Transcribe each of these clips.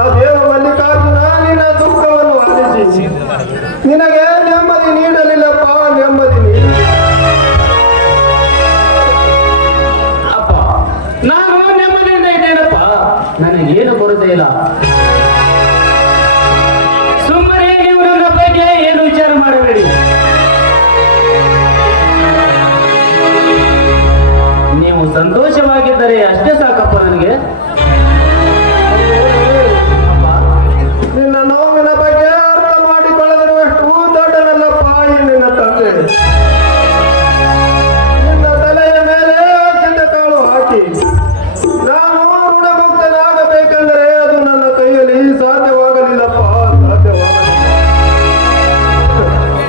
ಆ ದೇವ ಮಲ್ಲಿಕಾರ್ಜುನ ನಿನ್ನ ದುಃಖವನ್ನು ಆಲಿಸಿ ನಿನಗೆ ನೆಮ್ಮದಿ ನೀಡಲಿಲ್ಲಪ್ಪ, ನೆಮ್ಮದಿ ಅಪ್ಪ. ನಾನು ನೆಮ್ಮದಿಯಿಂದ ಇದ್ದೇನಪ್ಪ, ನನಗೇನು ಕೊರತೆ ಇಲ್ಲ. ಸುಮ್ಮನೆ ನೀವು ನನ್ನ ಬಗ್ಗೆ ಏನು ವಿಚಾರ ಮಾಡಬೇಡಿ. ನೀವು ಸಂತೋಷವಾಗಿದ್ದರೆ ಅಷ್ಟೇ ಸಾಕಪ್ಪ ನನಗೆ. ನಿನ್ನ ನೋವಿನ ಬಗ್ಗೆ ಅರ್ಥ ಮಾಡಿಕೊಳ್ಳದಿರುವಷ್ಟು ದೊಡ್ಡನಲ್ಲಪ್ಪ ಈ ನಿನ್ನ ತಂದೆ. ನಿನ್ನ ತಲೆಯ ಮೇಲೆ ಚಿಂತೆ ಕಾಳು ಹಾಕಿ ನಾನು ಋಣಮುಕ್ತನಾಗಬೇಕೆಂದರೆ ಅದು ನನ್ನ ಕೈಯಲ್ಲಿ ಸಾಧ್ಯವಾಗಲಿಲ್ಲಪ್ಪ, ಸಾಧ್ಯವಾಗಲಿಲ್ಲ.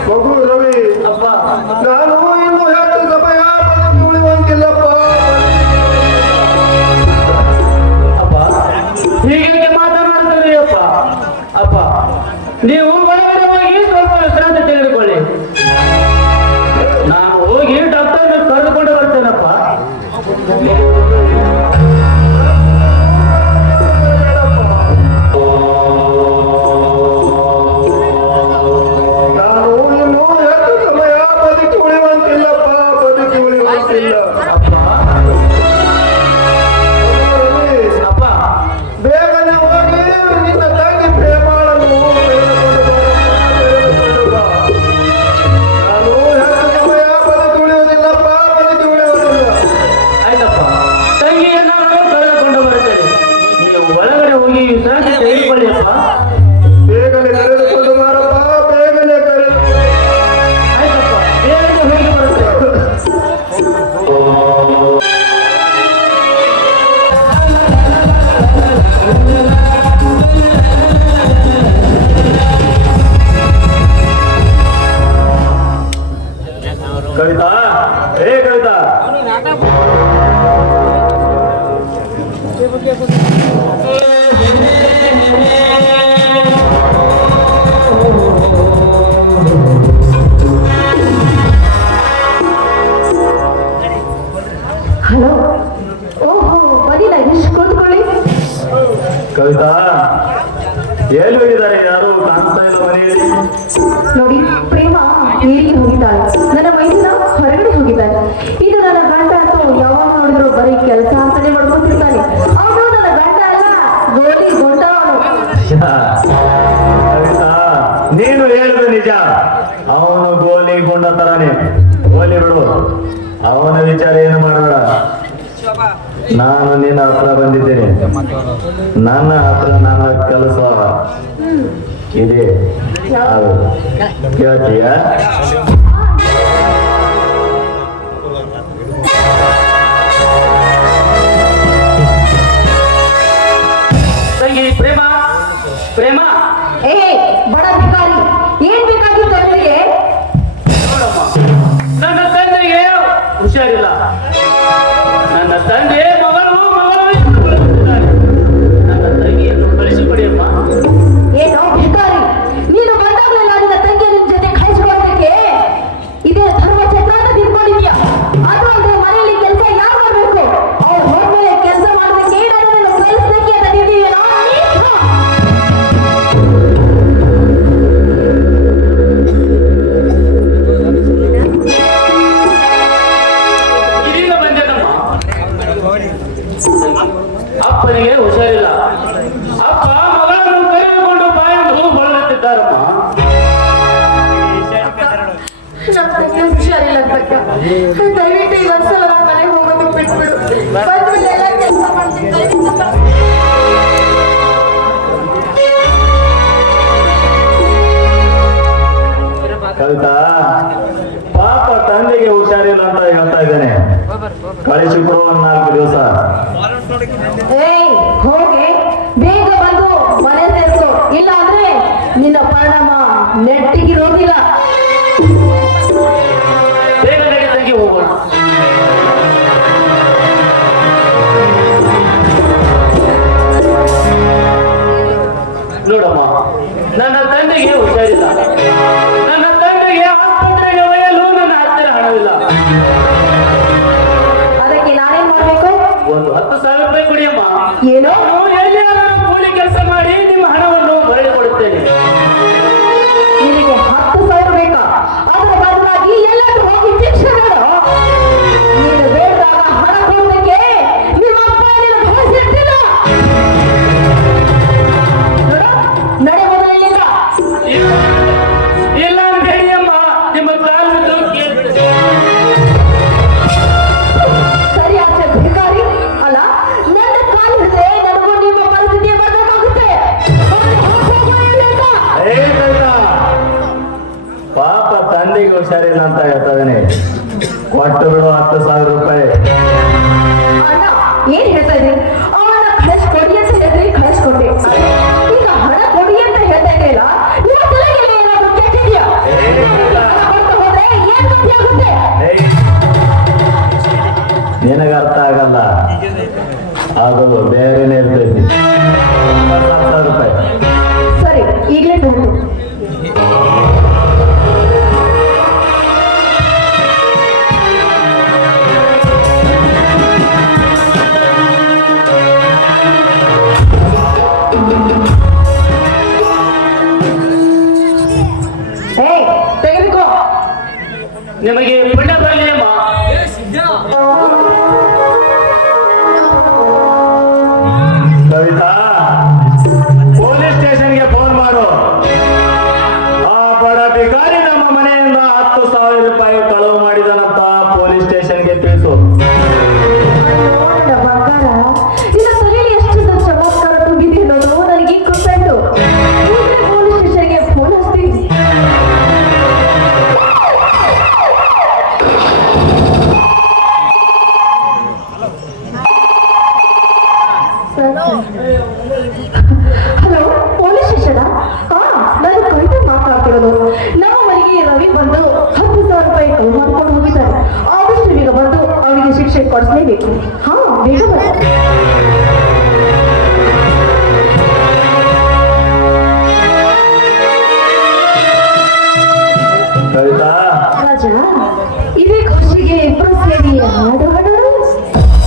ಮಗು ರವಿ ಅಪ್ಪ, ನಾನು ಇನ್ನು ಹೆಚ್ಚು ಸಮಯ ಉಳಿಯುವಂತಿಲ್ಲಪ್ಪ. ಅಪ್ಪ ಹೀಗೆ ಮಾತನಾಡ್ತದೆಯಪ್ಪ. ಅಪ್ಪ ನೀವು ಒಳಗಡೆ ಹೋಗಿ ಸ್ವಲ್ಪ ವಿಶ್ರಾಂತಿ ತೆಗೆದುಕೊಳ್ಳಿ. ನಾನು ಹೋಗಿ ಡಾಕ್ಟರ್ ಕರೆದುಕೊಂಡು ಬರ್ತೇನಪ್ಪ. ನಾನು ಇನ್ನು ಹೆಚ್ಚು ಸಮಯ ಬದುಕಿ ಉಳಿಯುವಂತಿಲ್ಲಪ್ಪ, ಬದುಕಿ ಉಳಿಯುವಂತಿಲ್ಲ. ಅಪ್ಪ ಬೇಗನೆ ಹೋಗಿ ನಿನ್ನ ತಂಗಿ ಪ್ರೇಮಾಳನ್ನು ತೆಗೆದುಕೊಂಡು ಬಾ. ನಾನು ಹೆಚ್ಚು ಸಮಯ ಬದುಕಿ ಉಳಿಯುವುದಿಲ್ಲಪ್ಪ, ಬದುಕಿ ಉಳಿಯುವುದಿಲ್ಲ. ಆಯ್ತಪ್ಪ, ತಂಗಿಯನ್ನ ನಾನು ಕರೆದುಕೊಂಡು ಬರ್ತೇನೆ. ನೀವು ಒಳಗಡೆ ಹೋಗಿ ವಿಶ್ರಾಂತಿ ತೆಗೆದುಕೊಳ್ಳಿಯಪ್ಪ. ಬೇಗನೆ ಕರೆದುಕೊಂಡು ಬಾರಪ್ಪ, ಬೇಗನೆ ಕರೆದು. ಆಯ್ತಪ್ಪ, ಬೇಗನೆ ಹೋಗಿ ಬರ್ತೇನೆ. ಕವಿತಾ, ಹೇ ಕವಿತಾ, ಹಲೋ. ಓಹೋ, ಬನ್ನಿ ನಗೇಶ್, ಕೂತ್ಕೊಳ್ಳಿ. ಕವಿತಾ ಎಲ್ಲಿ ಹೋಗಿದ್ದಾರೆ? ಯಾರು ಕಾಣ್ತಾ ಇಲ್ಲ ಮನೆಯಲ್ಲಿ. ನೋಡಿ, ಪ್ರೇಮ ನೀರಿಗೆ ಹೋಗಿದ್ದಾಳೆ, ನನ್ನ ಮೈದಿನ ಹೊರಗಡೆ ಹೋಗಿದ್ದಾಳೆ. ಇದು ನನ್ನ ಗಂಡ ಅಂತೂ ಯಾವಾಗ ನೋಡಿದ್ರು ಬರೀ ಕೆಲಸ ಅಂತಾನೆ ಮಾಡ್ಕೊತಿರ್ತಾನೆ. ಅವನು ನನ್ನ ಗಂಡ ಅಲ್ಲ, ಗೋಲಿ ಗೊಂಡ ಅವನು. ಕವಿತಾ, ನೀನು ಹೇಳುದು ನಿಜ. ಅವನು ಗೋಲಿ ಗುಂಡ ತರಾನೆ. ಗೋಲಿ ಬಿಡು, ಅವನ ವಿಚಾರ ಏನು ಮಾಡಬೇಡ. ನಾನು ನಿನ್ನ ಹತ್ರ ಬಂದಿದ್ದೇನೆ. ನನ್ನ ಹತ್ರ ನನ್ನ ಕೆಲಸ ಇದೆ. ಕೇಳ್ತೀಯ? ತಂಗಿ ಪ್ರೇಮ, ಪ್ರೇಮ ಏ ಬಡ ಭಿಕಾರಿ, ಏನ್ ಬೇಕಾಗಿತ್ತು ಅವನಿಗೆ? ನೋಡಮ್ಮ, ನನ್ನ ತಂದೆಗೆ ಹುಷಾರಿಲ್ಲ. ನನ್ನ ತಂದೆ ಮಗಳು ನನ್ನ ತಂಗಿಯನ್ನು ಕಳಿಸಿಕೊಡಿಯಮ್ಮ. ಏನೋ ಭಿಕಾರಿ, ನೀನು ಬಂದಾಗಲೆಲ್ಲ ನಿನ್ನ ತಂಗಿ ನಿನ್ನ ಜೊತೆ ಕಳಿಸ್ಕೊಳ್ಬೇಕೆ? ಇದೇ ಧರ್ಮಛತ್ರ ಅಂತ ತಿಳ್ಕೊಂಡಿದ್ಯಾ? ಅದು ಅಂದ್ರೆ ಮನೆಯಲ್ಲಿ ಕೆಲಸ ಯಾರು ಮಾಡ್ಬೇಕು? ಅವ್ರು ಹೋದ್ಮೇಲೆ ಕೆಲಸ ಮಾಡ್ಲಿಕ್ಕೆ ನಾನು ಕಳಿಸ್ಲಿಕ್ಕೆ ಅಂತ ನಿಂತಿದ್ದೀನೋ? ಇದೀಗ ಬಂದೇನಮ್ಮ. ಅಪ್ಪನಿಗೆ ಹುಷಾರಿಲ್ಲ. ಅಪ್ಪ ಮಗಳನ್ನು ಕರೆದುಕೊಂಡು ಬಾಯನ್ನು ಹೊರಡುತ್ತಿದ್ದಾರಮ್ಮ. ನಮ್ಮ ತಂಗಿ ಹುಷಾರಿಲ್ಲ ತಕ್ಕ. ದಯವಿಟ್ಟು ಈ ಒಂದ್ಸಲ ನಮ್ಮ ಮನೆಗೆ ಹೋಗೋದಕ್ಕೆ ಬಿಟ್ಬಿಡು. ಬಂದ್ಮೇಲೆ ಎಲ್ಲ ಕೆಲಸ ಮಾಡ್ತೀನಿ. ಕವಿತಾ, ಪಾಪ ತಂದೆಗೆ ಹುಷಾರಿಲ್ಲ ಅಂತ ಹೇಳ್ತಾ ಇದ್ದೇನೆ. ಕಳಿಸಿಕೊಡು ಒಂದು 4 ದಿವಸ. ಏಯ್, ಹೋಗಿ ಬೇಗ ಬಂದು ಮನೆ ಸೇರಿಸು, ಇಲ್ಲ ಅಂದ್ರೆ ನಿನ್ನ ಪರಿಣಾಮ ನೆಟ್ಟಿಗಿರೋದಿಲ್ಲ. ಬೇಗ ನಡಿ ತಂಗಿ, ಹೋಗೋಣ. ನೋಡಮ್ಮ, ನನ್ನ ತಂದೆಗೆ ಹುಷಾರಿಲ್ಲ. ನನ್ನ ತಂದೆಗೆ ಆಸ್ಪತ್ರೆಗೆ ಒಯ್ಯಲು ನನ್ನ ಹತ್ತಿರ ಹಣವಿಲ್ಲ. ಅದಕ್ಕೆ ನಾನೇನ್ ಮಾಡ್ಬೇಕು? ಒಂದು 10,000 ರೂಪಾಯಿ ಕೊಡಿಯಮ್ಮ. ಏನೋ ನಾನು ಎಲ್ಲಿಯಾದರೂ ಕೂಲಿ ಕೆಲಸ ಹುಷಾರಿಲ್ಲ ಅಂತ ಹೇಳ್ತಾವೇನೆ. ಕೊಟ್ಟು ಬಿಡು 10,000 ರೂಪಾಯಿ. ಅಣ್ಣ ಏನ್ ಹೇಳ್ತಾ ಇದ್ರಿ? ಅವನ ಕಳಿಸ್ಕೊಡಿ ಅಂತ ಹೇಳಿದ್ರಿ, ಕಳಿಸ್ಕೊಟ್ಟೆ. ಈಗ ಹಣ ಕೊಡಿ ಅಂತ ಹೇಳ್ತಾ ಇದೆಯಲ್ಲ, ನಿಮ್ಮ ತಲೆಗೆ ಏನಾದ್ರು ಕೆಟ್ಟಿದ್ಯಾ? ಕೊಟ್ಟು ಹೋದ್ರೆ ಏನ್ ಗತಿ ಆಗುತ್ತೆ? ನಿನಗ ಅರ್ಥ ಆಗಲ್ಲ, ಅದು ಬೇರೆನೇ ಇರ್ತೈತಿ. 10,000 ರೂಪಾಯಿ. ಸರಿ, ಈಗಲೇ ತಗೊಂಡು ತೆಗೆದುಕೋ. ನಿಮಗೆ ಪುಣ್ಯ ಬರಲಿ ಅಮ್ಮ. ಕವಿತಾ, ಪೊಲೀಸ್ ಸ್ಟೇಷನ್ಗೆ ಫೋನ್ ಮಾಡು. ಆ ಬಡ ಭಿಕಾರಿ ನಮ್ಮ ಮನೆಯಿಂದ 10,000 ರೂಪಾಯಿ ಕಳವು ಮಾಡಿದನಂತ ಪೊಲೀಸ್ ಸ್ಟೇಷನ್ಗೆ ತಿಳಿಸು. ನನ್ನ ಬಂಗಾರ, ನಿನ್ನ ತಲೆಯಲ್ಲಿ ಎಷ್ಟು ಚಮತ್ಕಾರ ತುಂಬಿದೆ ಅನ್ನೋದು ನನಗೆ ಗೊತ್ತಾಯ್ತು. ಪೊಲೀಸ್ ಸ್ಟೇಷನ್ಗೆ ಫೋನ್ ಹಚ್ತೀನಿ. Hello, police station? ನಾನು ಕವಿತೆ ಮಾತಾಡ್ತಿರೋದು. ನಮ್ಮ ಮನೆಗೆ ರವಿ ಬಂದು 10,000 ರೂಪಾಯಿ ಕಳು ಮಾಡ್ಕೊಂಡು ಹೋಗಿದ್ದಾರೆ. ಆದಷ್ಟು ಬೇಗ ಬಂದು ಅವನಿಗೆ ಶಿಕ್ಷೆ ಕೊಡಿಸಲೇಬೇಕು. ಹಾ, ಬೇಗ ಬನ್ನಿ. ಕವಿತಾ, ರಾಜ, ಇದೇ ಖುಷಿಗೆ ಇಬ್ಬರು ಸೇರಿ ಹಾಡು ಹಾಡೋಣ.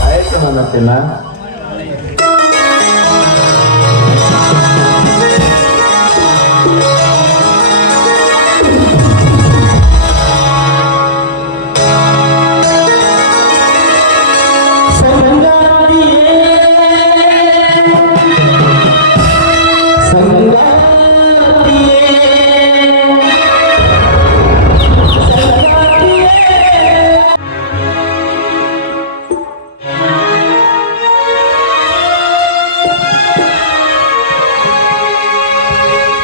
ಆಯ್ತು ನನ್ನ ಚಿನ್ನ.